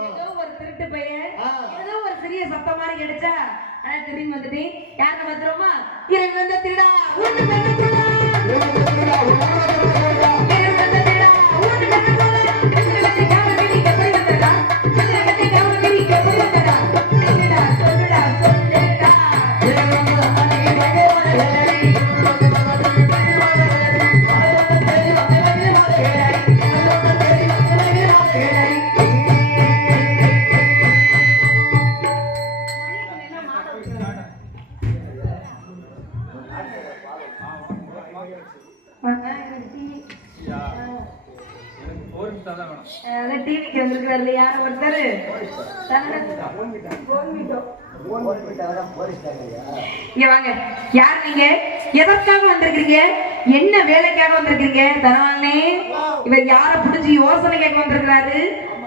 ஏதோ ஒரு திருட்டு பையன் ஏதோ ஒரு சிறிய சத்தம் மாதிரி கிடைச்சா ஆனா திரும்பி வந்துட்டு யார பத்திரமா இறைவன் வந்த திருடா ஒண்ணு பண்ண திருடா இறைவன் வந்த திருடா ஒண்ணு பண்ண திருடா கட்டி காம கட்டி எப்படி வந்தடா கட்டி காம கட்டி எப்படி வந்தடா சொல்லுடா சொல்லுடா சொல்லுடா இறைவன் வந்த மணியே டிவிக்கு வந்திருக்கிறாரு யார ஒருத்தர் இங்க வாங்க. யார் நீங்க? எதற்காக வந்திருக்கீங்க? என்ன வேலைக்காக வந்திருக்கீங்க? தரவானே இவர் யார புடிச்சு யோசனை கேட்க வந்திருக்கிறாரு.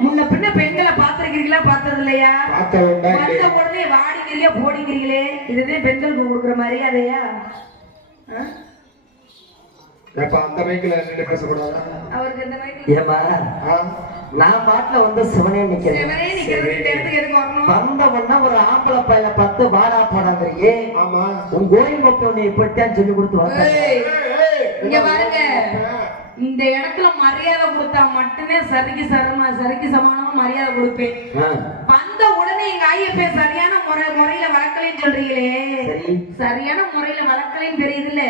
முன்ன பின்ன பெண்களை பாத்துருக்கீங்களா? பார்த்தது இல்லையா? வந்த உடனே வாடிக்கிறீங்க போடிக்கிறீங்களே, இதுதான் பெண்களுக்கு கொடுக்குற மரியாதையா? அந்த மைக்கில் பேசக்கூடாதா? அவருக்கு இந்த மைக்கில் நான் பாட்டுல வந்து சிவனே நிக்கிறேன். வந்தவொன்னா ஒரு ஆம்பளை பையில 10 வாடா போடாங்கறியே. ஆமா உன் கோயில் மொப்பை உன்னை இப்படித்தான் சொல்லி கொடுத்து வந்த. இங்க பாருங்க, இந்த இடத்துல மரியாதை கொடுத்தா மட்டுமே சரிக்கு சமானமா மரியாதை கொடுப்பேன். வந்த உடனே எங்க ஐயப்பே சரியான முறையில வளர்க்கலைன்னு சொல்றீங்களே, சரியான முறையில வளர்க்கலைன்னு தெரியுது இல்ல?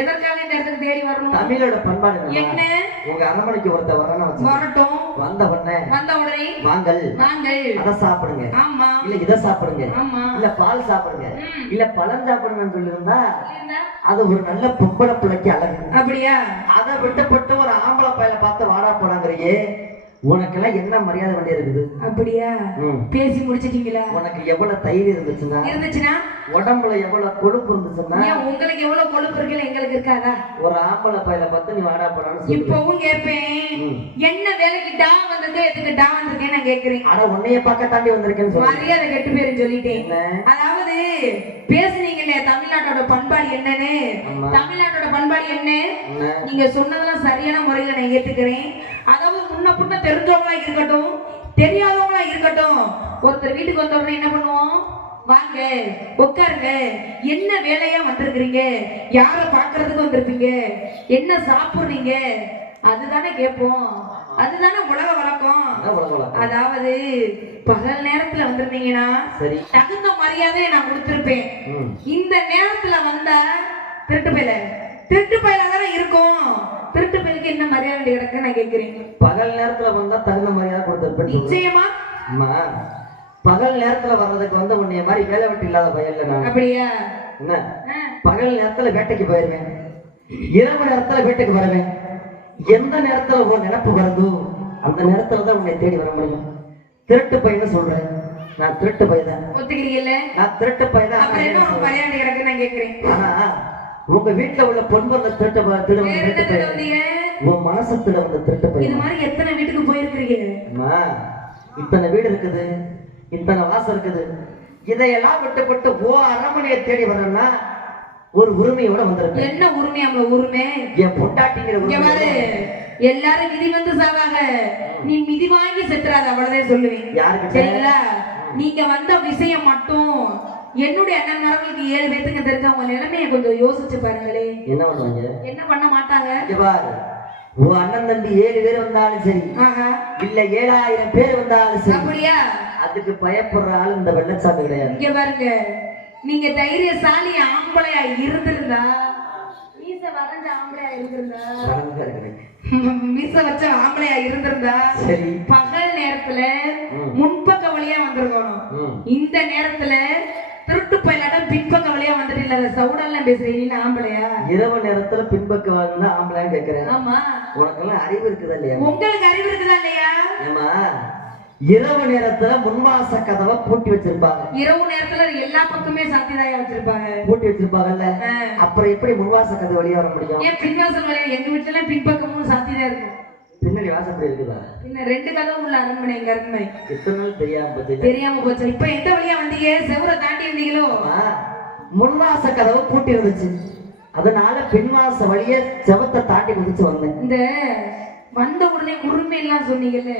எதற்காக இந்த இடத்துக்கு தேடி வரணும்? தமிழோட பண்பாடு என்ன? உங்க அரண்மனைக்கு ஒருத்த வரட்டும், வந்த உடனே வாங்கல் அதை சாப்பிடுங்க, ஆமா இல்ல இதை சாப்பிடுங்க, ஆமா இல்ல பால் சாப்பிடுங்க, இல்ல பழம் சாப்பிடுங்கன்னு சொல்லியிருந்தா அது ஒரு நல்ல பொம்பளை பிள்ளைக்கு அழகு. அப்படியா? அதை விட்டுப்பட்டு ஒரு ஆம்பளை பையில பார்த்து வாடா போனாங்கறியே, உனக்கெல்லாம் என்ன மரியாதை வேண்டி இருக்குது? அப்படியா? பேசி முடிச்சிட்டீங்களா? உனக்கு எவ்வளவு தைரியம் இருந்துச்சுன்னா, உடம்புல எவ்வளவு கொழுப்பு இருந்துச்சுன்னா, உங்களுக்கு எவ்வளவு கொழுப்பு இருக்குல்ல எங்களுக்கு இருக்காதா? ஒரு ஆம்பளை பையில பார்த்து நீ வாடா போனான்னு இப்பவும் கேட்பேன், என்ன வேலைக்கு டா வந்திருக்க, எதுக்கு டா வந்திருக்கேன்னு நான் கேட்கிறேன். ஆனா உன்னைய பார்க்க தாண்டி வந்திருக்கேன்னு சொல்லி மரியாதை கெட்டு பேருன்னு சொல்லிட்டேன். அதாவது பேசுனீங்கல்ல தமிழ்நாட்டோட பண்பாடு என்னன்னு, தமிழ்நாட்டோட பண்பாடு என்ன நீங்க சொன்னதெல்லாம் சரியான முறையில நான் ஏத்துக்கிறேன். அதாவது முன்ன புண்ண தெரிஞ்சவங்களா இருக்கட்டும் தெரியாதவங்களா இருக்கட்டும், ஒருத்தர் வீட்டுக்கு வந்த உடனே என்ன பண்ணுவோம்? வாங்க உட்காருங்க, என்ன வேலையா வந்திருக்கிறீங்க, யார பாக்குறதுக்கு வந்திருப்பீங்க, என்ன சாப்பிடுறீங்க, அதுதானே கேட்போம். அதுதானே உலக வழக்கம். அதாவது பகல் நேரத்துல வந்திருந்தீங்கன்னா தகுந்த மரியாதையை நான் கொடுத்திருப்பேன். இந்த நேரத்துல வந்தா திருட்டு பயில தானே இருக்கும். திருட்டு பயிலுக்கு என்ன மரியாதை கிடக்கு நான் கேட்கிறேன். பகல் நேரத்துல வந்தா தகுந்த மரியாதை கொடுத்திருப்பேன். நிச்சயமா பகல் நேரத்துல வர்றதுக்கு வந்து உன்னைய மாதிரி வேலை வெட்டி இல்லாத பையன்ல நான். அப்படியா? என்ன பகல் நேரத்துல வேட்டைக்கு போயிருவேன், இரவு நேரத்துல வீட்டுக்கு வருவேன். எந்த நேரத்துல உன் நினைப்பு வருதோ அந்த நேரத்துலதான் உன்னை தேடி வர முடியும். திருட்டு பையன்னு சொல்றேன், நான் திருட்டு பையன். ஒத்துக்கிறீங்கல்ல? நான் திருட்டு பையன். மரியாதை கிடக்கு நான் கேட்கிறேன். ஆனா உங்க வீட்டுல உள்ள பொன்பொருளை திருட்டு உன் மனசத்துல வந்து திருட்டு பையன். இது மாதிரி எத்தனை வீட்டுக்கு போயிருக்கிறீங்க? இத்தனை வீடு இருக்குது, இத்தனை வாசம் இருக்குது, இதையெல்லாம் விட்டுப்பட்டு ஓ அரண்மனையை தேடி வரணும்னா ஒரு உரிமையோட வந்திருக்கு. என்ன உரிமை? அவங்க உரிமை என் பொண்டாட்டிங்கிற உரிமை. எல்லாரும் மிதி வந்து சாவாங்க, நீ மிதி வாங்கி செத்துறாத, அவ்வளவுதான் சொல்லுவேன். யாருக்கு சரிங்களா? நீங்க வந்த விஷயம் மட்டும் என்னுடைய அண்ணன் மரங்களுக்கு 7 பேத்துக்கு தெரிஞ்ச உங்க நிலைமையை கொஞ்சம் யோசிச்சு பாருங்களே. என்ன பண்ணுவாங்க? என்ன பண்ண மாட்டாங்க. உன் அண்ணன் தம்பி 7 பேர் வந்தாலும் சரி, இல்ல 7000 பேர் வந்தாலும் சரி, அப்படியா? அதுக்கு பயப்படுற ஆள் இந்த வெள்ளச்சாமி கிடையாது. இங்க பாருங்க, நீங்க தைரியசாலி ஆம்பளையா இருந்திருந்தா, மீச வரைஞ்ச ஆம்பளையா இருந்திருந்தா, மீச வச்ச ஆம்பளையா இருந்திருந்தா சரி, பகல் நேரத்துல முன்பக்க வழியா வந்திருக்கணும். இந்த நேரத்துல திருட்டு பயிலாட்டம் பின்பக்க வழியா வந்துட்டு இல்ல சவுடெல்லாம் பேசுறீங்க. ஆம்பளையா? இரவு நேரத்துல பின்பக்க வந்து ஆம்பளையா கேக்குறேன். ஆமா, உனக்கெல்லாம் அறிவு இருக்குதா இல்லையா? உங்களுக்கு அறிவு இருக்குதா இல்லையா? ஆமா, இரவு நேரத்துல முன்வாச கதவை பூட்டி வச்சிருப்பாங்க. இரவு நேரத்துல எல்லா பக்கமே சாத்திதாயா வச்சிருப்பாங்க, பூட்டி வச்சிருப்பாங்கல்ல. அப்புறம் எப்படி முன்வாச கதவு வழியா வர முடியும்? ஏன் பின்வாசல் வழியா? எங்க வீட்டுல எல்லாம் பின்பக்கமும் சாத்திதான் இருக்கும். பின்னாடி வாசப்படி இருக்குதா? பின்ன 2 கதவு உள்ள அரண்மனை. எங்க அரண்மனை எத்தனை நாள் தெரியாம போச்சு. இப்ப எந்த வழியா வந்தீங்க? செவரை தாண்டி வந்தீங்களோ? முன்வாச கதவு பூட்டி இருந்துச்சு, அதனால பின்வாச வழிய செவத்தை தாண்டி குதிச்சு வந்தேன். இந்த வந்த உடனே உரிமை எல்லாம் சொன்னீங்கல்ல,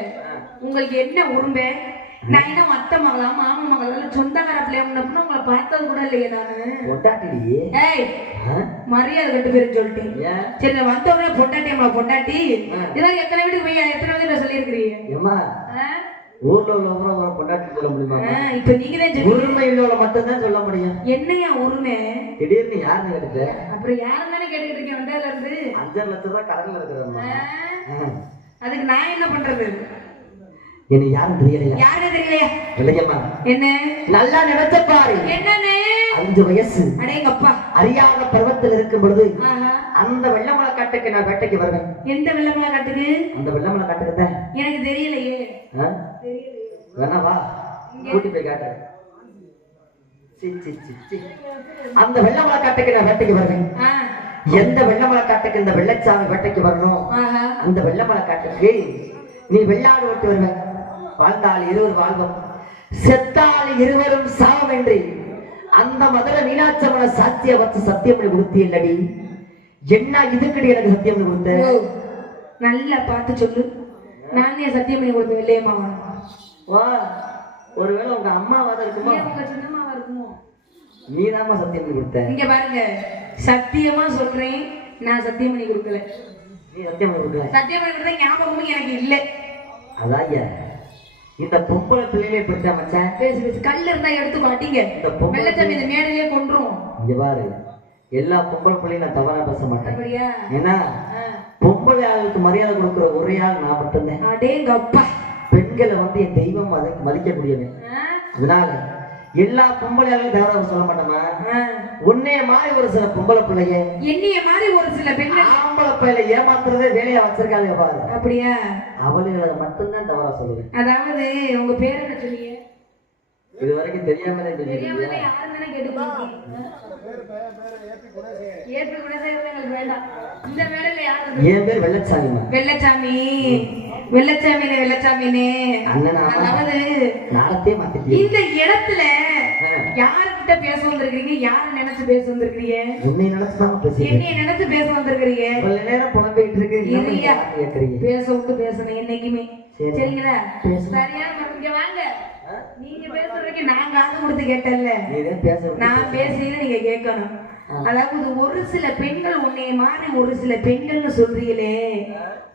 உங்களுக்கு என்ன உரிமை? நான் என்ன அத்தை மகளா மாமா மகளா சொந்தக்கார பிள்ளைய முன்னப்ப உங்களை பார்த்தது கூட இல்லையே நானு. பொட்டாட்டி ஏய் மரியாதை கட்டு பேருன்னு சொல்லிட்டேன். சரி நான் வந்த உடனே பொண்டாட்டி அம்மா பொண்டாட்டி இதெல்லாம் எத்தனை வீட்டுக்கு போய் எத்தனை வீட்டுல சொல்லியிருக்கிறீங்க? ஏமா ஊர்ல உள்ளவங்க பொண்டாட்டி சொல்ல முடியுமா? இப்ப நீங்க தான் உரிமை உள்ளவங்க மட்டும் தான் சொல்ல முடியும். என்னையா உரிமை? திடீர்னு யாருன்னு கேட்டுட்ட? அப்புறம் யாரும் தானே கேட்டுக்கிட்டு இருக்கேன் வந்ததுல இருந்து. 5 லட்சம் ரூபாய் கடன்ல இருக்கிறாங்க. அதுக்கு நான் என்ன பண்றது? எனக்கு யாரும் தெரியலையா? யாருமே தெரியலையா? இல்லையம்மா. என்ன நல்லா நினைச்ச பாரு. என்னன்னு 5 வயசு அடேங்கப்பா அறியாத பருவத்தில் இருக்கும் பொழுது ஆஹா அந்த வெள்ளமலை காட்டுக்கு நான் வேட்டைக்கு வருவேன். எந்த வெள்ளமலை காட்டுக்கு? அந்த வெள்ளமலை காட்டுக்கு தான். எனக்கு தெரியலையே. தெரியலையே. வேணா வா கூட்டி போய் காட்டுறேன். அந்த வெள்ளமலை காட்டுக்கு நான் வேட்டைக்கு வருவேன். எந்த வெள்ளமலை காட்டுக்கு இந்த வெள்ளச்சாமி வேட்டைக்கு வரணும் அந்த வெள்ளமலை காட்டுக்கு நீ வெள்ளாடு ஓட்டு வருவேன். வாழ்ந்தால் இருவர் வாழ்வோம், செத்தால் இருவரும் சாவம் என்று அந்த மதுரை மீனாட்சம்மன சாத்திய வச்சு சத்தியம் பண்ணி கொடுத்தீல்லடி. என்ன இதுக்கடி எனக்கு சத்தியம் பண்ணி கொடுத்த? நல்லா பார்த்து சொல்லு. நானே சத்தியம் பண்ணி கொடுத்தேன் இல்லையம்மா? வா ஒருவேளை உங்க அம்மாவாதான் இருக்குமா? உங்க சின்னம்மாவா இருக்குமோ? நீதாம்மா சத்தியம் பண்ணி கொடுத்த. இங்க பாருங்க, சத்தியமா சொல்றேன், நான் சத்தியம் பண்ணி கொடுக்கல. நீ சத்தியம் பண்ணி கொடுக்கல? சத்தியம் பண்ணி கொடுத்த ஞாபகமும் எனக்கு இல்லை. அதான் இந்த பொம்பளை பிள்ளையிலே இப்படித்தான் மச்சான். பேசு பேசு. கல் இருந்தா எடுத்து மாட்டீங்க. வெள்ளச்சாமி இந்த மேடையிலே கொன்றும். இங்க பாரு, எல்லா பொம்பளை பிள்ளையும் நான் தவறா பேச மாட்டேன். அப்படியா? ஏன்னா பொம்பளை ஆளுக்கு மரியாதை கொடுக்குற ஒரே ஆள் நான் மட்டும்தான். அடேங்கப்பா. பெண்களை வந்து என் தெய்வம் மதிக்கக்கூடியவன். அதனால எல்லா பொம்பளை ஆளும் தவறா சொல்ல மாட்டேமா. உன்னைய மாதிரி ஒரு சில பொம்பளை பிள்ளைய, என்னைய மாதிரி ஒரு சில பெண்கள் ஆம்பளை பிள்ளைய ஏமாத்துறதே வேலையா வச்சிருக்காங்க பாரு. அப்படியா? அவளுகளை மட்டும்தான் தவறா சொல்லுவேன். அதாவது உங்க பேர் என்ன சொன்னீங்க? இது வரைக்கும் தெரியாம யாரும் தானே கேட்டுக்கோங்க. என் பேர் வெள்ளச்சாமி. வெள்ளச்சாமி வெள்ளச்சாமினே வெள்ளச்சாமினே. அதாவது நாடத்தையே மாத்திட்டீங்க. இந்த இடத்துல யாருக்கிட்ட பேச வந்திருக்கீங்க? யார நினைச்சு பேச வந்திருக்கீங்க? உன்னை நினைச்சுதான் பேசுறீங்க. என்னைய நினைச்சு பேச வந்திருக்கீங்க. இவ்வளவு நேரம் புலம்பிட்டு இருக்கு. இல்லையா? பேச விட்டு பேசணும் என்னைக்குமே. சரிங்களா? சரியான இங்க வாங்க. நீங்க பேசுறதுக்கு நான் காது கொடுத்து கேட்டேன்ல. நான் பேசுறீங்க நீங்க கேட்கணும். அதாவது ஒரு சில பெண்கள் உன்னை மாறி ஒரு சில பெண்கள்னு சொல்றீங்களே,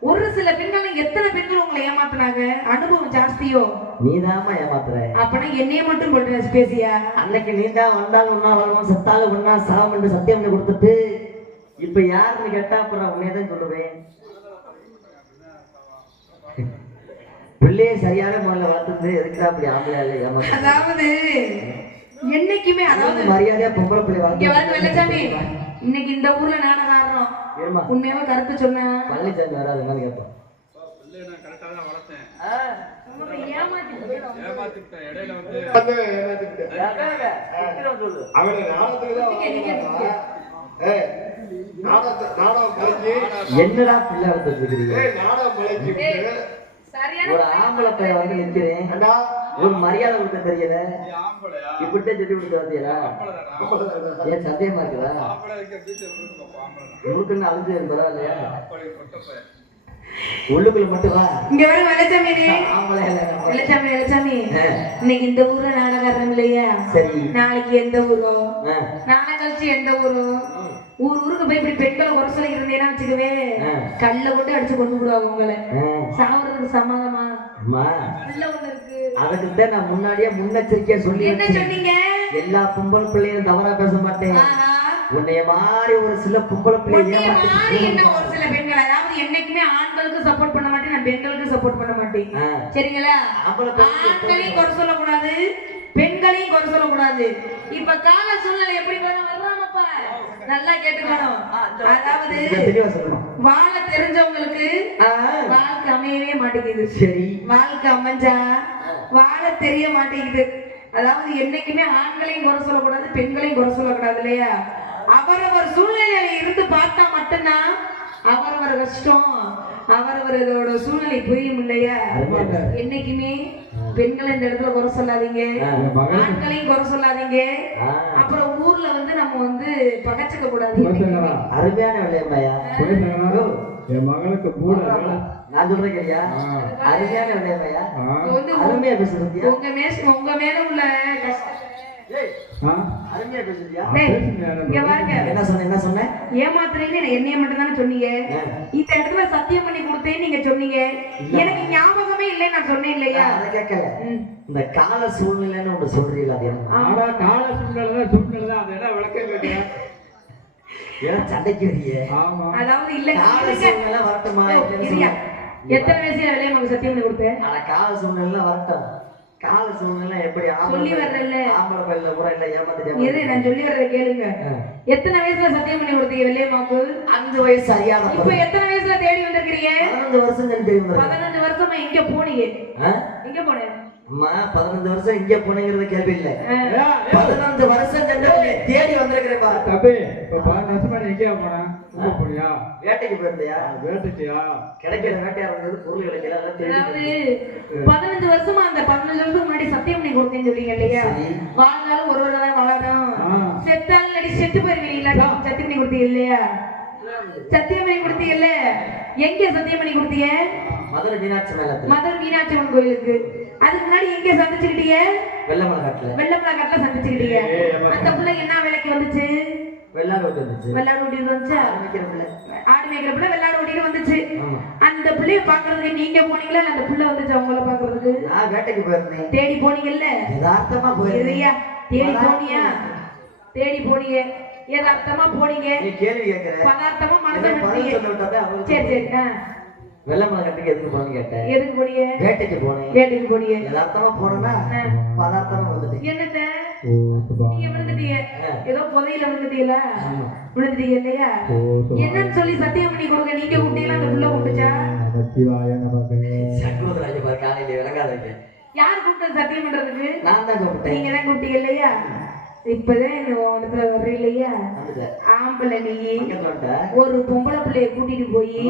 ஒரு சில பெண்கள் எத்தனை பெண்கள் உங்களை ஏமாத்துனாங்க? அனுபவம் ஜாஸ்தியோ? நீதாமா ஏமாத்துற. அப்பனா என்னைய மட்டும் போட்டு பேசியா? அன்னைக்கு நீதான் வந்தாலும் ஒன்னா வரணும், செத்தாலும் ஒன்னா சாவம் என்று சத்தியம் பண்ணி கொடுத்துட்டு இப்ப யாருன்னு கேட்டா அப்புறம் உன்னையதான் சொல்லுவேன். பிள்ளைய சரியான முறையில வளர்த்துட்டு எதுக்குடா அப்படி ஆம்பளை இல்லை ஏமாத்த? அதாவது என்னைக்குமே அதாவது மரியாதையா பொம்பளை பிள்ளை வளர்த்து. வெள்ளச்சாமி இன்னைக்கு இந்த ஊர்ல நாடகம் ஆடுறோம். உண்மையாவே கருத்து சொன்ன பழனிசாமி வராதுன்னு கேட்போம். என்னடா பிள்ளை ஒரு ஆம்பளை பையன் வந்து நிக்கிறேன், ஒரு மரியாதை கொடுக்க தெரியல, இப்படித்தான் சொல்லி கொடுக்க வந்தீங்களா? ஏன் சந்தேகமா இருக்குதா? உங்களுக்குன்னு அழிஞ்சு பரவாயில்லையா? உள்ளுக்குள்ள மட்டும் வா. இங்க வர வெள்ளச்சாமி. வெள்ளச்சாமி வெள்ளச்சாமி இன்னைக்கு இந்த ஊர்ல நாடகம் இல்லையா? சரி. நாளைக்கு எந்த ஊரோ, நாளை கழிச்சு எந்த ஊரோ, ஊருக்கு போய் இப்படி பெண்களை ஒரு சொல்ல இருந்தேன்னா வச்சுக்கவே கல்ல கொண்டு அடிச்சு கொண்டு விடுவாங்க உங்களை. சாவறதுக்கு சமாதமா? அதுக்குதான் நான் முன்னாடியே முன்னெச்சரிக்கையா சொல்லி. என்ன சொன்னீங்க? எல்லா பொம்பளை பிள்ளையும் தவறா பேச மாட்டேன். உன்னைய மாதிரி ஒரு சில பொம்பளை பிள்ளைங்க என்ன ஒரு சில பெண்கள், அதாவது என்னைக்குமே ஆண்களுக்கு சப்போர்ட் பண்ண மாட்டேன், நான் பெண்களுக்கு சப்போர்ட் பண்ண மாட்டேன். சரிங்களா? ஆண்களையும் குறை சொல்லக்கூடாது, பெண்களையும் குறை சொல்லக்கூடாது. இப்ப கால சூழ்நிலை எப்படி வர்றாமப்பா நல்லா கேட்டுக்கணும். அதாவது வாழ தெரிஞ்சவங்களுக்கு வாழ்க்கை அமையவே மாட்டேங்குது. சரி. வாழ்க்கை அமைஞ்சா வாழ தெரிய மாட்டேங்குது. அதாவது என்னைக்குமே ஆண்களையும் குறை சொல்லக்கூடாது, பெண்களையும் குறை சொல்லக்கூடாது இல்லையா? அவரவர் சூழ்நிலையில இருந்து பார்த்தா மட்டும்தான் அவரவர் கஷ்டம், அவரவரோட சூழ்நிலை புரியும் இல்லையா? என்னைக்குமே பெண்களை இந்த இடத்துல குறை சொல்லாதீங்க, ஆண்களையும் குறை சொல்லாதீங்க. அப்புறம் ஊர்ல வந்து நம்ம வந்து பகச்சுக்க கூடாது. அருமையான விளையாமையா என் மகளுக்கு கூட வேலை. நான் சொல்றேன் கேளியா, அருமையான விளையாமையா, வந்து அருமையா பேசுறதியா, உங்க மேல உள்ள கஷ்டம் அருமையா பேசுறியா. இங்க பாருங்க, என்ன சொன்னேன் ஏமாத்துறீங்கன்னு என்னைய மட்டும் தானே சொன்னீங்க. இந்த இடத்துல சத்தியம் பண்ணி கொடுத்தேன்னு நீங்க சொன்னீங்க. எனக்கு ஞாபகமே இல்லை, நான் சொன்னேன் இல்லையா? அதை கேட்கல. இந்த கால சூழ்நிலைன்னு ஒண்ணு சொல்றீங்களா? அது என்ன? ஆனா கால சூழ்நிலை அது என்ன விளக்கம் கேட்கிறேன். ஏன் சண்டைக்கு வரிய? ஆமா, அதாவது இல்ல, கால சூழ்நிலை வரட்டுமா? எத்தனை வயசுல வேலையை உங்களுக்கு சத்தியம் பண்ணி கொடுத்தேன்? ஆனா கால சூழ்நிலை வரட்டும். கால சூழ்நிலை எப்படி சொல்லி வர்றல ஆம்பளை பையில கூட இல்ல இரு, நான் சொல்லி வர்றத கேளுங்க. எத்தனை வயசுல சத்தியம் பண்ணி கொடுத்தீங்க வெள்ளையம்மாக்கு? 5 வயசு சரியான. இப்ப எத்தனை வயசுல தேடி வந்திருக்கீங்க? 15 வருஷம் தெரியும். 15 வருஷமா எங்க போனீங்க? எங்க போனேன்? அம்மா 15 வருஷம் இங்க போனேங்கிறது கேள்வி இல்ல. 15 வருஷம் தேடி வந்திருக்கிறேன் பாரு. தம்பி, இப்ப 15 வருஷமா நீ எங்கேயா போன? உங்க போனியா? வேட்டைக்கு போயிருந்தியா? வேட்டைக்கியா? கிடைக்கிற வேட்டையா இருந்தது, பொருள் கிடைக்கல. அதாவது 15 வருஷமா அந்த 15 வருஷத்துக்கு முன்னாடி சத்தியம் பண்ணி கொடுத்தேன்னு சொல்றீங்க இல்லையா? வாழ்ந்தாலும் ஒரு தான் வாழணும், செத்தாலும் நடி செத்து போயிருவீங்களா? சத்தியம் பண்ணி கொடுத்தீங்க இல்லையா? சத்தியம் பண்ணி கொடுத்தீங்கல்ல, எங்க சத்தியம் பண்ணி கொடுத்தீங்க? மதுரை மீனாட்சி மேலத்துல. மதுரை மீனாட்சி அம்மன் கோயிலுக்கு. அதுக்கு முன்னாடி எங்க சந்திச்சுக்கிட்டீங்க? வெள்ளமலக்காட்டுல. வெள்ளமலக்காட்டுல சந்திச்சுக்கிட்டீங்க. அந்த பிள்ளை என்ன வேலைக்கு வந்துச்சு? வெள்ளாடு ஓட்டி வந்துச்சு. வெள்ளாடு ஓட்டிட்டு வந்துச்சா? ஆடு மேய்க்கிற பிள்ளை வெள்ளாடு ஓட்டிட்டு வந்துச்சு. அந்த பிள்ளைய பாக்குறதுக்கு நீங்க போனீங்களா, அந்த பிள்ளை வந்துச்சு அவங்கள பாக்குறதுக்கு? நான் வேட்டைக்கு போயிருந்தேன். தேடி போனீங்கல்ல? யதார்த்தமா போயிருந்தேன். தேடி போனியா? தேடி போனீங்க, யதார்த்தமா போனீங்க. நீ கேள்வி கேக்குற, பதார்த்தமா மனசை விட்டீங்க. சரி சரி. வெள்ளமலக்காட்டுக்கு எதுக்கு போனேன்னு கேட்டேன். எதுக்கு போனீங்க? வேட்டைக்கு போனேன். வேட்டைக்கு போனீங்க. யதார்த்தமா போனேன்னா பதார்த்தமா வந்துட்டேன். என்னத்த நீங்க விழுந்துட்டீங்க, ஏதோ புதையில விழுந்துட்டீங்களா? விழுந்துட்டீங்க இல்லையா? என்னன்னு சொல்லி சத்தியம் பண்ணி கொடுங்க. நீங்க கூப்பிட்டீங்களா, அந்த புள்ள கூப்பிட்டுச்சா? சண்முகராஜ பாரு, காலையில விளங்காதீங்க. யார் கூப்பிட்டது சத்தியம் பண்றதுக்கு? நான் தான் கூப்பிட்டேன். நீங்க தான் கூப்பிட்டீங்க இல்லையா? இப்பதான் வர்ற இல்லையா? ஆம்பளை நீ ஒரு பொம்பளை பிள்ளைய கூட்டிட்டு போய்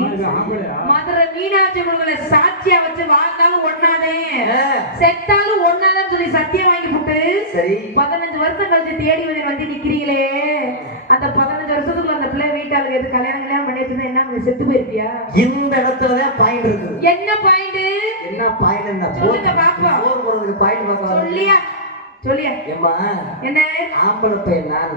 மதுரை மீனாட்சி அம்மன்களை சாட்சியா வச்சு வாழ்ந்தாலும் ஒண்ணாதே, செத்தாலும் ஒண்ணாதான் சொல்லி சத்தியம் வாங்கி போட்டு 15 வருஷம் கழிச்சு தேடி வந்து நிக்கிறீங்களே, அந்த 15 வருஷத்துக்குள்ள அந்த பிள்ளை வீட்டாளுக்கு எது கல்யாணம் பண்ணி வச்சிருந்தா என்ன செத்து போயிருப்பியா? இந்த இடத்துலதான் பாயிண்ட் இருக்கு. என்ன பாயிண்ட்? என்ன பாயிண்ட்? சொல்லுங்க பாப்பா. பாயிண்ட் பாப்பா. சொல்லியா சொல்லியா? ஏம்மா, என்ன ஆம்பளை பையன் நான்.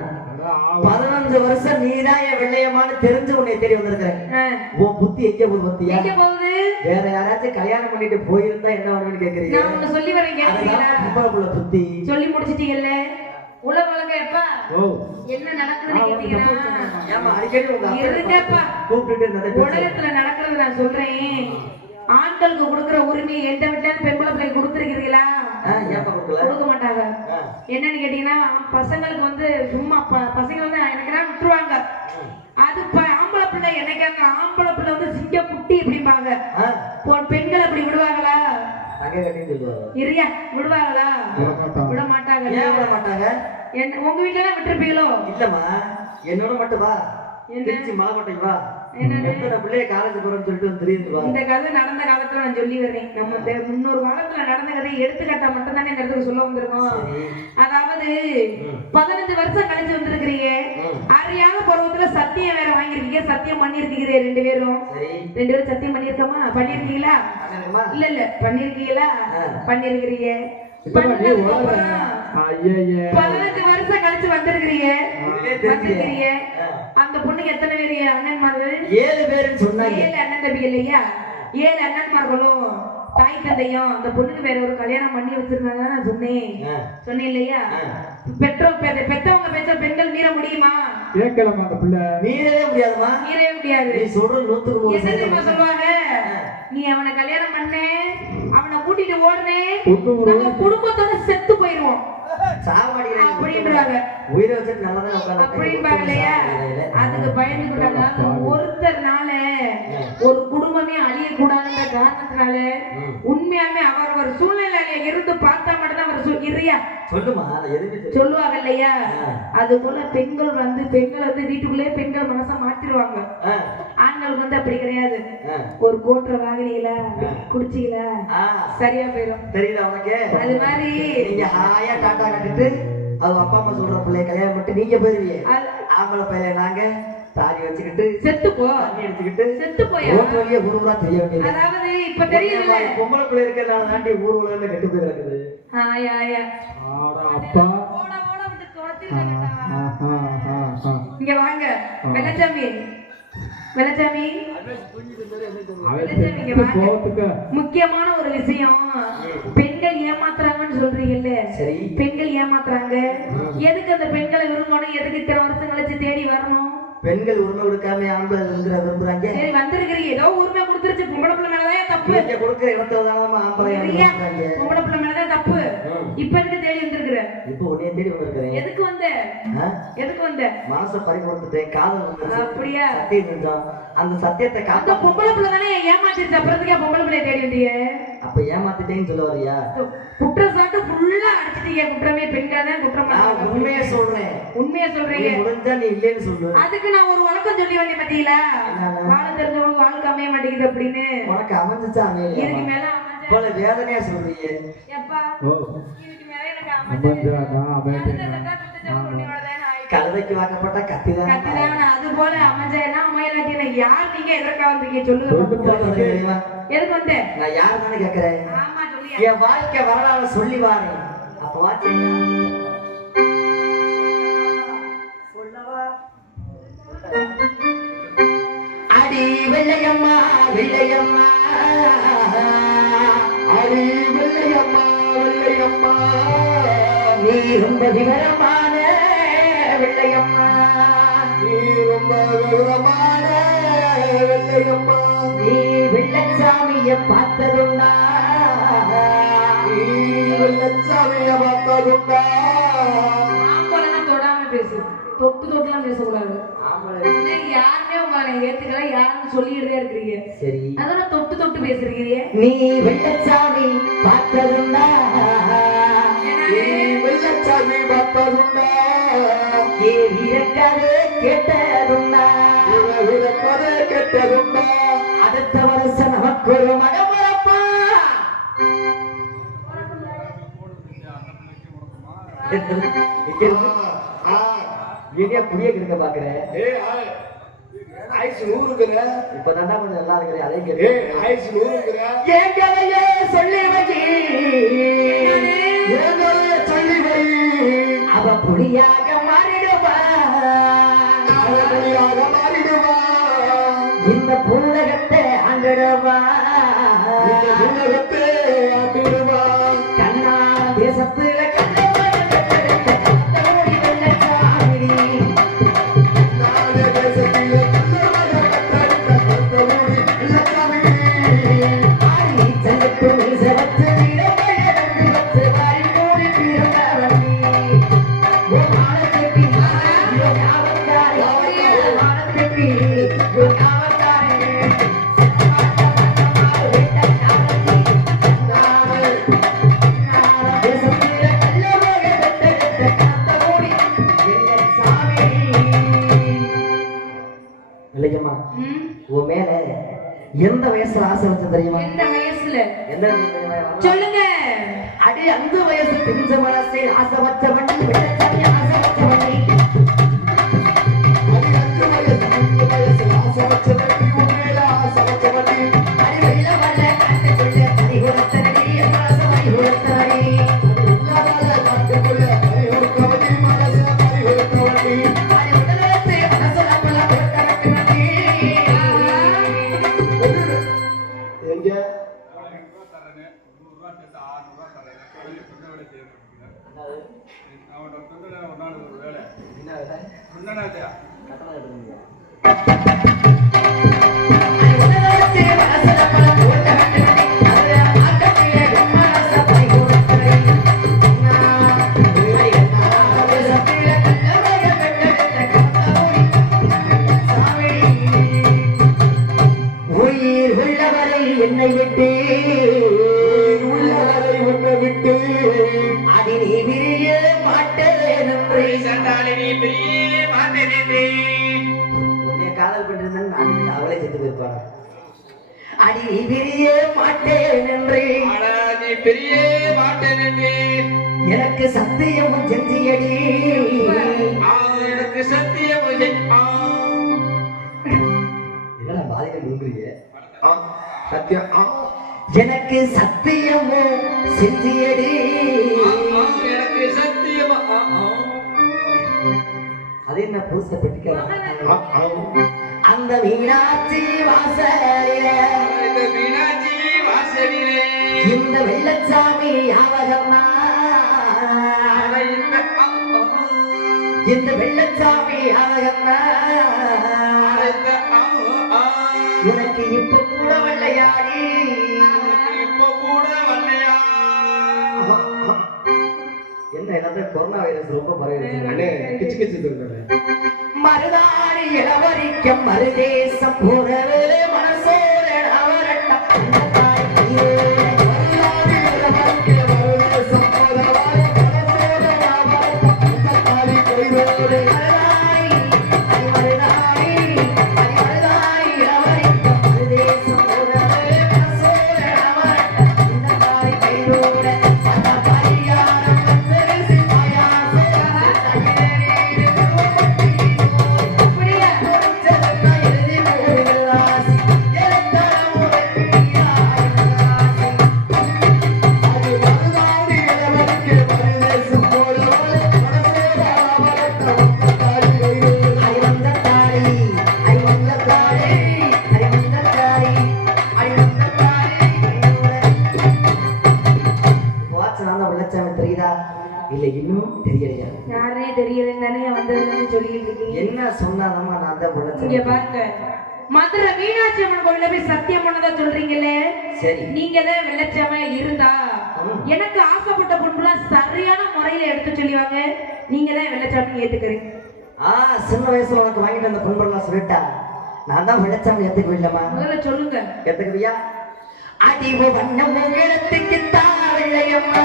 15 வருஷம் நீதான் என் வெள்ளையம்மான்னு தெரிஞ்சு உன்னை தேடி வந்திருக்கிறேன். உன் புத்தி எங்க போகுது பத்தியா? எங்க போகுது? வேற யாராச்சும் கல்யாணம் பண்ணிட்டு போயிருந்தா என்ன பண்ணுன்னு கேக்குறீங்க? நான் உன்னை சொல்லி வரேன், கேக்குறீங்களா? புத்தி சொல்லி முடிச்சிட்டீங்கல்ல. உலக உலக எப்பா என்ன நடக்குதுன்னு கேட்டீங்கன்னா, ஏமா அடிக்கடி உங்க இருங்கப்பா, கூப்பிட்டுட்டு உலகத்துல நடக்கிறது நான் சொல்றேன். ஆண்களுக்கு கொடுக்குற உரிமையை எந்த வீட்டுல பெண்களை பிள்ளை கொடுத்துருக்கீங்களா? கொடுக்க மாட்டாங்க. என்னன்னு கேட்டீங்கன்னா, பசங்களுக்கு வந்து சும்மா பசங்க வந்து எனக்கு விட்டுருவாங்க. அது ஆம்பளை பிள்ளை என்னைக்காங்க ஆம்பளை பிள்ளை வந்து சிங்க குட்டி அப்படிம்பாங்க. பெண்கள் அப்படி விடுவாங்களா? இரியா விடுவாங்களா? விட மாட்டாங்க. என்ன உங்க வீட்டுல எல்லாம் விட்டுருப்பீங்களோ? இல்லம்மா, என்னோட மட்டும் வா. மாவட்டம் வா. இந்த கதை நடந்த காலத்துல நான் சொல்லி வர்றேன். நம்ம 300 காலத்துல நடந்த கதையை எடுத்துக்காட்டா மட்டும் தானே இந்த இடத்துக்கு சொல்ல வந்திருக்கோம். அதாவது 15 வருஷம் கழிச்சு வந்திருக்கிறீங்க. அறியாத பருவத்துல சத்தியம் வேற வாங்கிருக்கீங்க. சத்தியம் பண்ணிருக்கீங்க 2 பேரும். 2 பேரும் சத்தியம் பண்ணிருக்கோமா? பண்ணிருக்கீங்களா? இல்ல இல்ல பண்ணிருக்கீங்களா? பண்ணிருக்கிறீங்க. 15 வருஷம் கழிச்சு வந்திருக்கிறீங்க. அந்த பொண்ணுக்கு எத்தனை பேரு அண்ணன்மார்கள்? 7 பேருன்னு சொன்னாங்க. 7 அண்ணன் தம்பி இல்லையா? 7 அண்ணன்மார்களும் தாய் தந்தையும் அந்த பொண்ணுக்கு வேற ஒரு கல்யாணம் பண்ணி வச்சிருந்தாங்க. நான் சொன்னேன் இல்லையா? பெற்றவங்க பேச்ச பெண்கள் மீற முடியுமா? கேட்கலாமா? அந்த பிள்ளை மீறவே முடியாதுமா. மீறவே முடியாது. நீ சொல்ற 100க்கு என்ன தெரியுமா சொல்லுவாங்க? நீ அவனை கல்யாணம் பண்ண, அவனை கூட்டிட்டு ஓடுனே, நம்ம குடும்பத்தோட செத்து போயிருவோம் அப்படின்றாங்க. உயிரை வச்சுட்டு நல்லதா அப்படின்பாங்க இல்லையா? அதுக்கு பயந்துக்கிட்டாங்க. ஒருத்தர்னால ஒரு குடும்பமே அழியக்கூடாதுன்ற காரணத்தினால உண்மையாலுமே அவர் சூழ்நிலையில இருந்து பார்த்தா மட்டும்தான் அவர் சொல்லுவாங்க இல்லையா? அது போல பெண்கள் வந்து வீட்டுக்குள்ளே பெண்கள் மனசை மாற்றிடுவாங்க. ஆண்களுக்கு வந்து அப்படி கிடையாது. ஒரு கோட்டை வாங்கினீங்களா, குடிச்சீங்களா, சரியா போயிடும். தெரியல உனக்கு? அது மாதிரி நீங்க ஹாயா டாட்டா கட்டிட்டு அவங்க அப்பா அம்மா சொல்ற பிள்ளைய கல்யாணம் பண்ணிட்டு நீங்க போயிருவீங்க. ஆம்பளை பையன் நாங்க தாடி வச்சுக்கிட்டு செத்து போ தண்ணி எடுத்துக்கிட்டு செத்து போயா ரோட்டு வழியே ஊர் ஊரா தெரிய வேண்டியது. அதாவது இப்ப தெரியுதுல்ல பொம்பளை பிள்ளை இருக்கிறனால தாண்டி ஊர் உலகத்துல கெட்டு போய் கிடக்குது. ஆயா ஆயா ஆடா அப்பா. போடா போடா விட்டு துரத்திடுங்கடா. ஆஹா. இங்க வாங்க வெள்ளச்சாமி வெள்ளச்சாமி வெள்ளச்சாமி இங்க வாங்க. போறதுக்கு முக்கியமான ஒரு விஷயம் பெண்கள் ஏமாத்துறாங்கன்னு சொல்றீங்கல்ல சரி. பெண்கள் ஏமாத்துறாங்க எதுக்கு அந்த பெண்களை விரும்பணும் எதுக்கு இத்தனை வருஷம் கழிச்சு தேடி வரணும் பெண்கள் உரிமை கொடுக்காம ஆம்பளை விரும்புறாங்க. சரி வந்திருக்கிறீங்க ஏதோ உரிமை கொடுத்துருச்சு பொம்பளை பிள்ளை மேலதான் தப்பு நீங்க கொடுக்கிற இடத்துல தான் ஆம்பளை விரும்புறாங்க. பொம்பளை பிள்ளை மேலதான் தப்பு இப்ப எதுக்கு தேடி வந்திருக்கிற இப்போ உன்னைய தேடி வந்திருக்கிறேன். எதுக்கு வந்த எதுக்கு வந்த மனசை பறி கொடுத்துட்டேன், காதல் வந்துருச்சு. அப்படியா சத்தியம் செஞ்சோம். அந்த சத்தியத்தை அந்த காத்த பொம்பளை பிள்ளை தானே ஏமாத்திருச்சு அப்புறத்துக்கே பொம்பளை பிள்ளைய தேடி வந்தீங்க அப்ப ஏமாத்திட்டேன்னு சொல்ல வரியா? குற்றச்சாட்டு ஃபுல்லா அடிச்சிட்டீங்க குற்றமே பெண்கள் தான் குற்றம் நான் உண்மையை சொல்றேன். உண்மையா சொல்றீங்க முடிஞ்சா நீ இல்லைன்னு சொல்லு. அதுக்கு நான் ஒரு வழக்கம் சொல்லி வந்தேன் பாத்தீங்களா வாழ தெரிஞ்சவங்க வாழ்க்கை அமைய மாட்டேங்குது அப்படின்னு உனக்கு அமைஞ்சிச்சா இதுக்கு அமையலையா? மேல அமைஞ்சா போல வேதனையா சொல்றீங்க. எப்பா ஓ இதுக்கு மேல எனக்கு அமைஞ்சாதா அமைஞ்சா. கழுதைக்கு வாக்கப்பட்ட கத்திதான். கத்திதான் அது போல அமைஞ்சா என்ன அமையலாட்டி எனக்கு யார் நீங்க எதற்கா வந்தீங்க சொல்லுங்க தெரியுமா? எதுக்கு வந்த நான் யார் தானே கேக்குறேன். ஆமா சொல்லியா என் வாழ்க்கை வரலாறு சொல்லி வாரேன். அப்ப வாச்சீங்க சொல்லவா? அடி வெள்ளையம்மா வெள்ளையம்மா அடி வெள்ளையம்மா வெள்ளையம்மா நீ ரொம்ப விவரமான வெள்ளையம்மா நீ ரொம்ப விவரமான வெள்ளையம்மா நீ வெள்ளச்சாமிய பார்த்ததுண்டா நீ வெள்ளச்சாமிய பார்த்ததுண்டா ஆம்பளைலாம் தொடாம பேசு தொட்டு தொட்டுலாம் பேசக்கூடாது இல்லை, யாருமே உங்களை ஏத்துக்கல யாருன்னு சொல்லிக்கிட்டே இருக்கிறீங்க சரி அதான் தொட்டு தொட்டு பேசுறீங்க நீ வெள்ளச்சாமி பார்த்ததுண்டா நீ வெள்ளச்சாமி பார்த்ததுண்டா ஏ வீரக்கதை கேட்டதுண்டா வீரக்கதை கேட்டதுண்டா அடுத்த வருஷம் நமக்கு ஒரு மகன் பிறப்பா ஏரியா புரிய கிடக்க பாக்குறேன் இப்பதான் கொஞ்சம் நல்லா இருக்கிறேன் அதே என் கதையே சொல்லி வை சொல்லி வை அவ புலியாக மாறிடுவா இந்த பூலகத்தை ஆண்டுடுவா கண்ணா தேசத்துல உன் மேல எந்த வயசுல ஆசை வச்ச தெரியுமா? எந்த வயசுல எந்த வயசுல தெரியுமா? சொல்லுங்க அடி அந்த வயசு பிஞ்ச மனசே ஆசை வச்ச வண்டி வெள்ளச்சாமி ஆசை வச்ச வண்டி அடி அந்த வயசு பிஞ்ச வயசு ஆசை வச்ச வண்டி உண்மையில ஆசை வச்ச வண்டி அடி வெள்ள வல்ல காட்டுக்குள்ள பறி கொடுத்தனடி மனச பறி கொடுத்தனடி வெள்ள வல்ல காட்டுக்குள்ள பறி கொடுத்த வண்டி மனச பறி கொடுத்த வண்டி அடி உடலத்தை மனசல பல கொடுத்தனடி எங்க உயிர் உள்ளவரை என்னை விட்டு உள்ளவரை உன்னை விட்டு அடி நீ பிரிய மாட்டேன் உன்னை காதல் பண்றேன் நான் அவளை செத்து போயிருப்பாங்க அடி நீ பிரிய மாட்டேன் என்று நீ பெரிய மாட்டேன் என்று எனக்கு சத்தியமும் செஞ்சியடி எனக்கு சத்தியம் சத்தியம் கொடுக்குறீங்க சத்தியம் எனக்கு சத்தியமோ செஞ்சியடி எனக்கு சத்தியமா அது என்ன புதுசா பெட்டிக்கார அந்த மீனாட்சி வாசலிலே இந்த மீனாட்சி வாசலிலே இந்த வெள்ளச்சாமி ஞாபகம்னா இந்த வெள்ளச்சாமி ஞாபகம்னா உனக்கு இப்ப கூட வெள்ளையாடி இப்போ கூட வரலையா என்ன எல்லாத்தையும் கொரோனா வைரஸ் ரொம்ப பரவிடுச்சு அண்ணே கிச்சு கிச்சு சொல்றேன் மருதாணி இளவரிக்கும் மருதேசம் போறவே மனசோட அவரட்டம் இல்ல இன்னும் தெரியலையா யாரே தெரியலன்னு தானே வந்ததுன்னு சொல்லிட்டு இருக்கீங்க. என்ன சொன்னாதம்மா நான் தான் இங்க உழைச்சேன் பாருங்க, மதுரை மீனாட்சி அம்மன் கோவில போய் சத்தியம் பண்ணதா சொல்றீங்களே, சரி நீங்க தான் வெள்ளச்சாம இருந்தா எனக்கு ஆசைப்பட்ட பொண்ணுலாம் சரியான முறையில எடுத்து சொல்லிவாங்க, நீங்க தான் வெள்ளச்சாமி ஏத்துக்கிறீங்க. சின்ன வயசுல உனக்கு வாங்கிட்டு அந்த பொன்பெல்லாம் சொல்லிட்டா நான் தான் வெள்ளச்சாமி ஏத்துக்க இல்லம்மா. முதல்ல சொல்லுங்க. ஏத்துக்குவியா? அடிவு வண்ணமோ இடத்துக்கு தாழையம்மா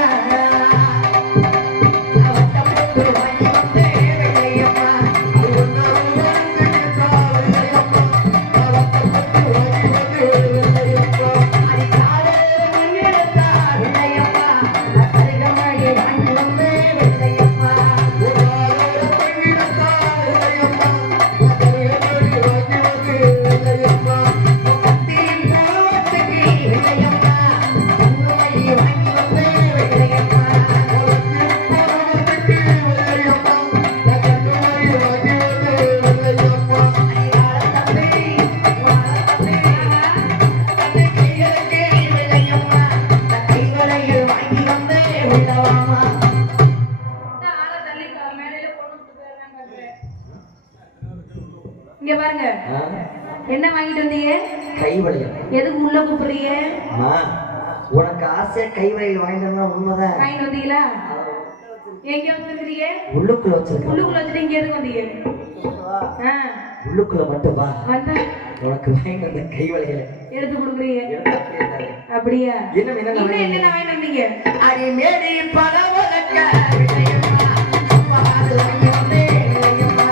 இங்க பாருங்க, என்ன வாங்கிட்டு வந்தீங்க? கைவளையல். எதுக்கு உள்ள கூப்பிடுறீங்க? உனக்கு ஆசையா கைவளையல் வாங்கிட்டு வந்தா உண்மைதான். வாங்கிட்டு வந்தீங்களா? எங்க வச்சிருக்கீங்க? உள்ளுக்குள்ள வச்சிருக்கேன். உள்ளுக்குள்ள வச்சுட்டு இங்க எதுக்கு வந்தீங்க? உள்ளுக்குள்ள மட்டும் வா, வந்தா உனக்கு வாங்கிட்டு வந்த கைவளையல் எடுத்து கொடுக்குறீங்க. அப்படியா? இன்னும் என்ன வாங்கிட்டு வந்தீங்க? அடி மேடி பரவலக்க விளையம்மா பால் வாங்கி வந்தே விளையம்மா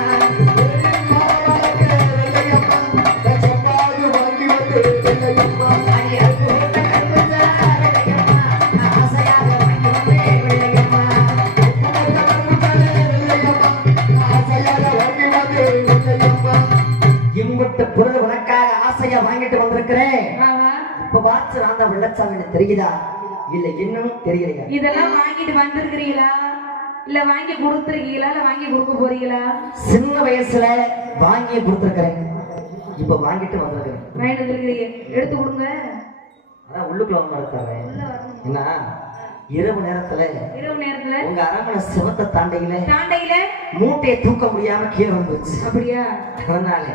இம்புட்டு பொருள் உனக்காக ஆசையா வாங்கிட்டு வந்திருக்கிறேன். இப்ப பார்த்து நான் தான் வெள்ளச்சாமி தெரியுதா இல்ல இன்னும் தெரியலையா? இதெல்லாம் வாங்கிட்டு வந்திருக்கிறீங்களா இல்ல வாங்கி கொடுத்துருக்கீங்களா இல்ல வாங்கி கொடுக்க போறீங்களா? சின்ன வயசுல வாங்கி கொடுத்துருக்கிறேன், இப்ப வாங்கிட்டு வந்திருக்கிறேன். வாங்கிட்டு வந்திருக்கிறீங்க, எடுத்து கொடுங்க. அதான் உள்ளுக்குள்ள வந்து தர்றேன். என்ன இரவு நேரத்துல உங்க அரமனை சிவத்தை தாண்டையில மூட்டையை தூக்க முடியாம கீழே வந்துச்சு. அப்படியா? அதனால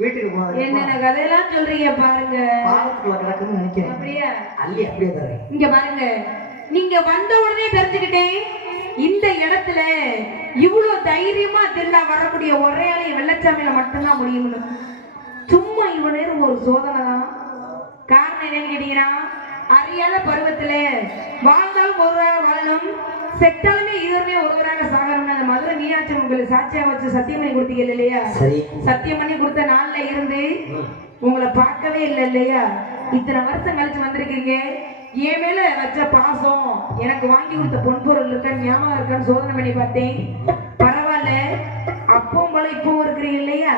வீட்டுக்கு போனது என்னென்ன கதையெல்லாம் சொல்றீங்க பாருங்க. பாலத்துக்குள்ள கிடக்குன்னு நினைக்கிறேன். அப்படியா? அள்ளி அப்படியே தர்றேன். இங்க பாருங்க, நீங்க வந்த உடனே தெரிஞ்சுக்கிட்டேன் இந்த இடத்துல இவ்வளவு தைரியமா திருநா வரக்கூடிய ஒரே ஆளு வெள்ளச்சாமியில மட்டும்தான் முடியும்னு. சும்மா இவ்வளவு நேரம் ஒரு சோதனை தான். காரணம் என்னன்னு கேட்டீங்கன்னா, அறியாத பருவத்துல வாழ்ந்தாலும் ஒருவராக வாழணும், செத்தாலுமே இருவருமே ஒருவராக சாகணும்னு அந்த மதுரை மீனாட்சி உங்களுக்கு சாட்சியா வச்சு சத்தியம் பண்ணி கொடுத்தீங்க இல்லையா? சத்தியம் பண்ணி கொடுத்த நாள்ல இருந்து உங்களை பார்க்கவே இல்லை இல்லையா? இத்தனை வருஷம் கழிச்சு வந்திருக்கீங்க. என் மேல வச்ச பாசம், எனக்கு வாங்கி கொடுத்த பொன்பொருள் இருக்க ஞாபகம் இருக்கான்னு சோதனை பண்ணி பார்த்தேன். பரவாயில்ல, அப்பவும் போல இப்பவும் இருக்கு. கொடுக்குறீங்க இல்லையா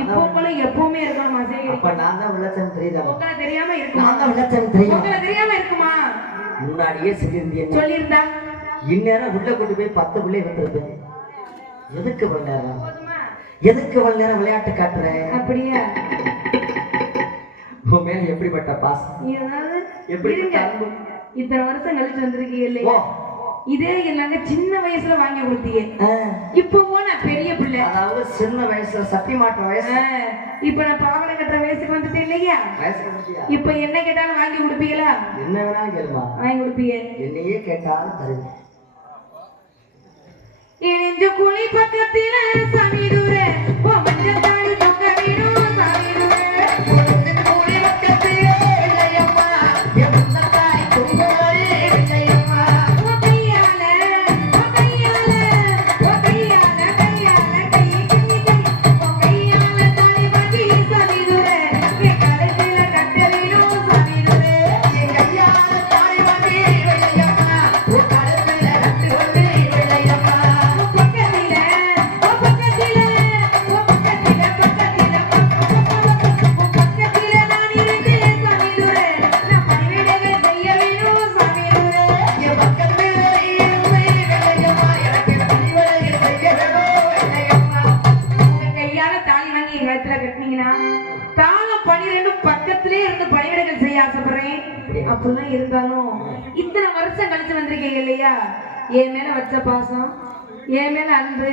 இப்போ போல எப்பவுமே இருக்கணுமா சரி அப்ப நான் தான் விளச்சம் தெரியுதா உங்களை தெரியாம இருக்குமா நான் தான் விளச்சம் தெரியும் உங்களை தெரியாம இருக்குமா முன்னாடியே சொல்லியிருந்தேன் சொல்லியிருந்தா இந்நேரம் உள்ள கொண்டு போய் 10 பிள்ளை வந்திருப்பேன் எதுக்கு இவ்வளவு நேரம் போதுமா எதுக்கு இவ்வளவு நேரம் விளையாட்டு காட்டுறேன் அப்படியா உன் மேல எப்படிப்பட்ட பாசம் ஏதாவது எப்படிப்பட்ட இருங்க. அன்பு இத்தனை வருஷம் கழிச்சு வந்திருக்கீங்க ஓ இல்லையா இதே நாங்க சின்ன வயசுல வாங்கி கொடுத்தீங்க இப்போ போன பெரிய பிள்ளை அதாவது சின்ன வயசுல சட்டி மாற்ற வயசு இப்ப நான் பாவனை கட்டுற வயசுக்கு வந்துட்டேன் இல்லையா வயசுக்கு வந்துட்டியா? இப்ப என்ன கேட்டாலும் வாங்கி கொடுப்பீங்களா என்ன வேணாலும் கேளுமா வாங்கி கொடுப்பீங்க என்னையே கேட்டாலும் தருவேன் இணைஞ்சு குழி பக்கத்தில சமீடுற மஞ்சள் தாடி தொக்க வீடும் சமீடுற அப்படிலாம் இருந்தாலும் இத்தனை வருஷம் கழிச்சு வந்திருக்கீங்க இல்லையா என் மேல வச்ச பாசம் என் மேல அன்பு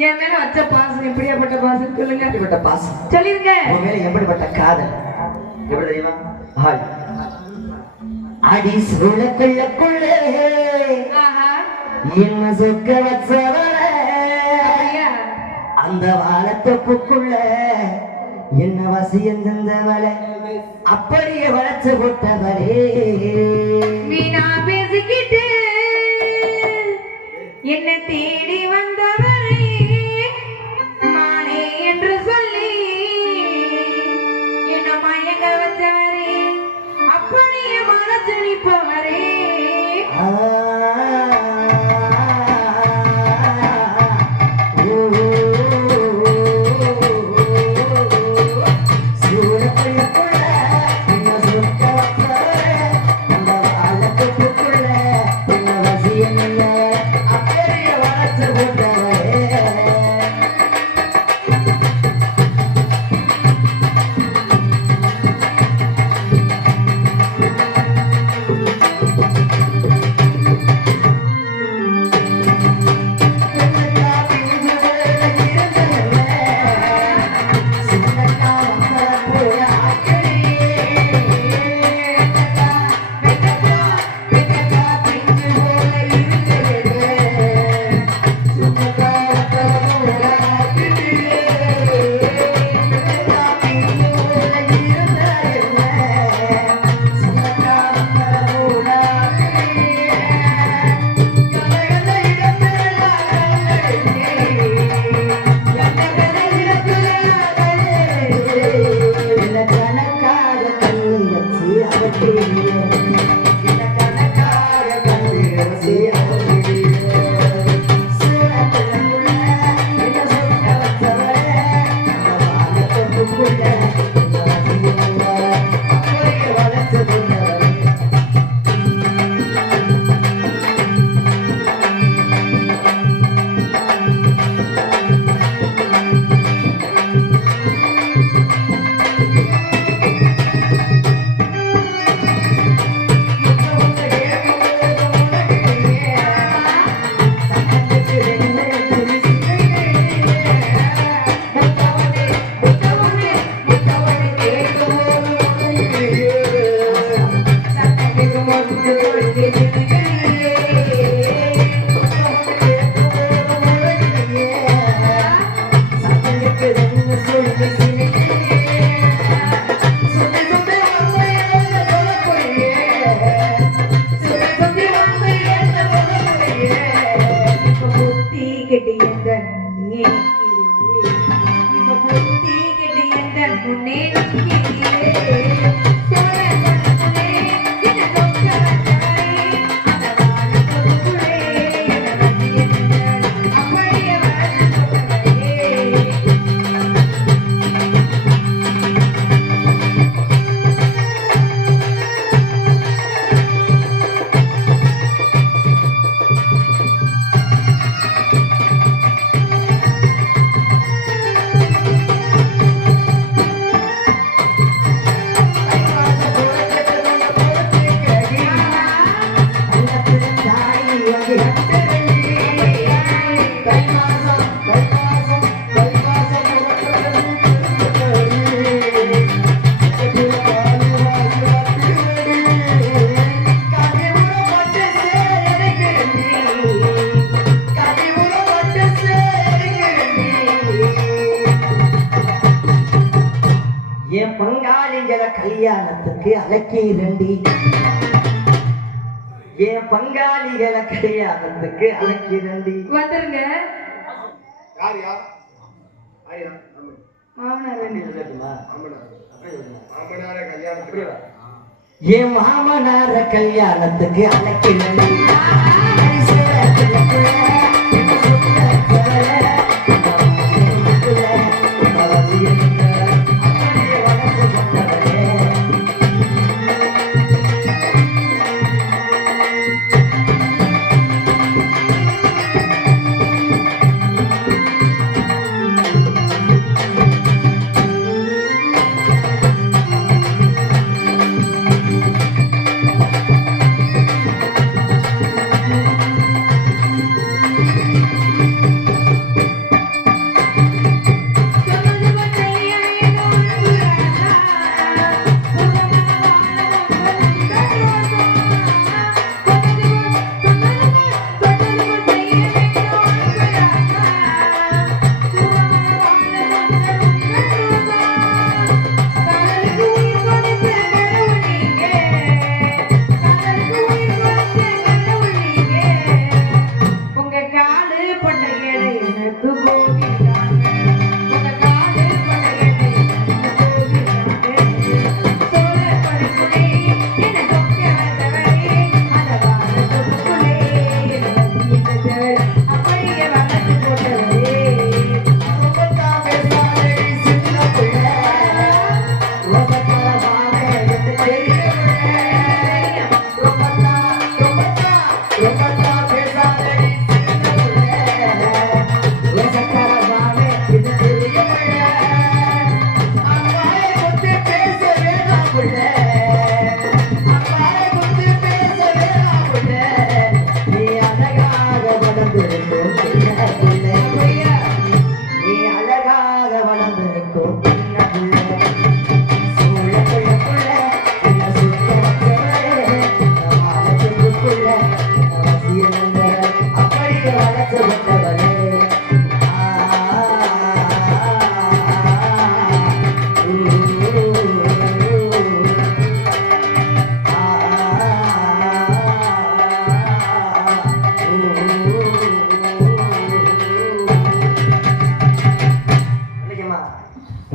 என் மேல வச்ச பாசம் எப்படியாப்பட்ட பாசம் சொல்லுங்க எப்படிப்பட்ட பாசம் சொல்லிருங்க உன் மேல எப்படிப்பட்ட காதல் எப்படி தெரியுமா ஹாய் அடி சூழக்குள்ளே ஆஹா என்ன சொக்க வச்சவளே அப்படியா அந்த வாழத்தொப்புக்குள்ள என்ன வசியம் தந்தவளே அப்படியே வளர்ச்சி போட்டவளே வீணா பேசிக்கிட்டு என்ன தேடி வந்தவரே மானே என்று சொல்லி என்ன மயங்க வச்சவரே அப்படியே மனசு நிற்பவரே முன்னே பங்காளிகளை கல்யாணத்துக்கு அழைக்கிறண்டி என் பங்காளிகளை கல்யாணத்துக்கு அழைக்கிறண்டி வந்துருங்க யார் யார் யார் யார் மாமனார் வேணும். மாமனாரே கல்யாணத்துக்கு என் மாமனார கல்யாணத்துக்கு அழைக்கிறண்டி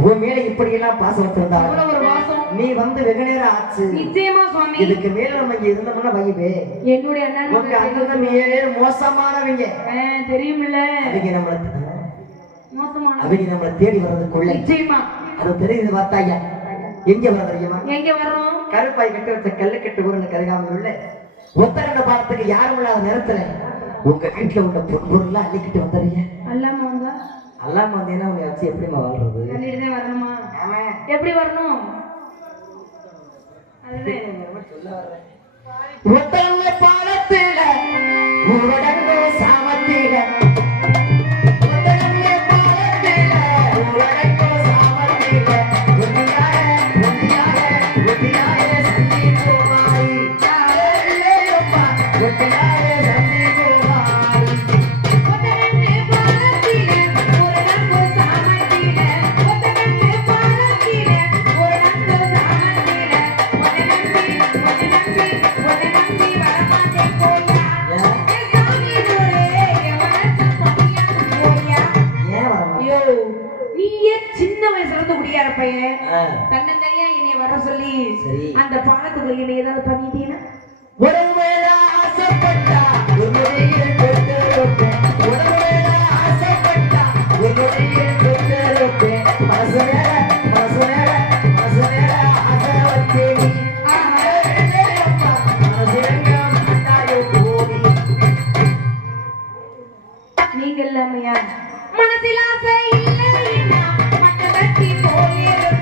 உன் மேல இப்படி எல்லாம் பாசம் வச்சிருந்தா அவ்வளவு ஒரு வாசம். நீ வந்து வெகு நேரம் ஆச்சு. நிச்சயமா சுவாமி. இதுக்கு மேல நம்ம இங்க இருந்தோம்னா வைவே என்னுடைய அண்ணன் உங்க அண்ணன் மேலே மோசமானவங்க தெரியுமில்ல. அவங்க நம்மள மோசமான அவங்க நம்மள தேடி வர்றதுக்குள்ள நிச்சயமா அது தெரியுது பார்த்தாயா எங்க வர தெரியுமா? எங்க வர்றோம்? கருப்பாய் கட்டு வச்ச கல்லு கட்டு ஊர்ல கருகாமல் உள்ள ஒத்தரண்ட பாலத்துக்கு யாரும் இல்லாத நேரத்துல உங்க வீட்டுல உள்ள பொருள்லாம் அள்ளிக்கிட்டு வந்துடுறீங்க. அல்லாம வந்தா அல்லாம வந்தீங்கன்னா உன்னை வச்சு எப்படிமா வாழ்றது? கண்டிப்பா வரணுமா? எப்படி வரணும்? ஒத்தரண்ட பாலத்தில ஊரடங்கு சாமத்தில தன்னந்தனியா என்னைய வர சொல்லி அந்த பாலத்துக்குள்ள என்னை ஏதாவது பண்ணிட்டீங்கன்னா ஒருவேளை ஆசைப்பட்டா உன்னுடைய ஆசைப்பட்டா உன்னுடைய மனசு மேல ஆசை வச்சு நீங்க இல்லாமையா மனசில் ஆசை இல்லை மட்டதட்டி போயிருக்க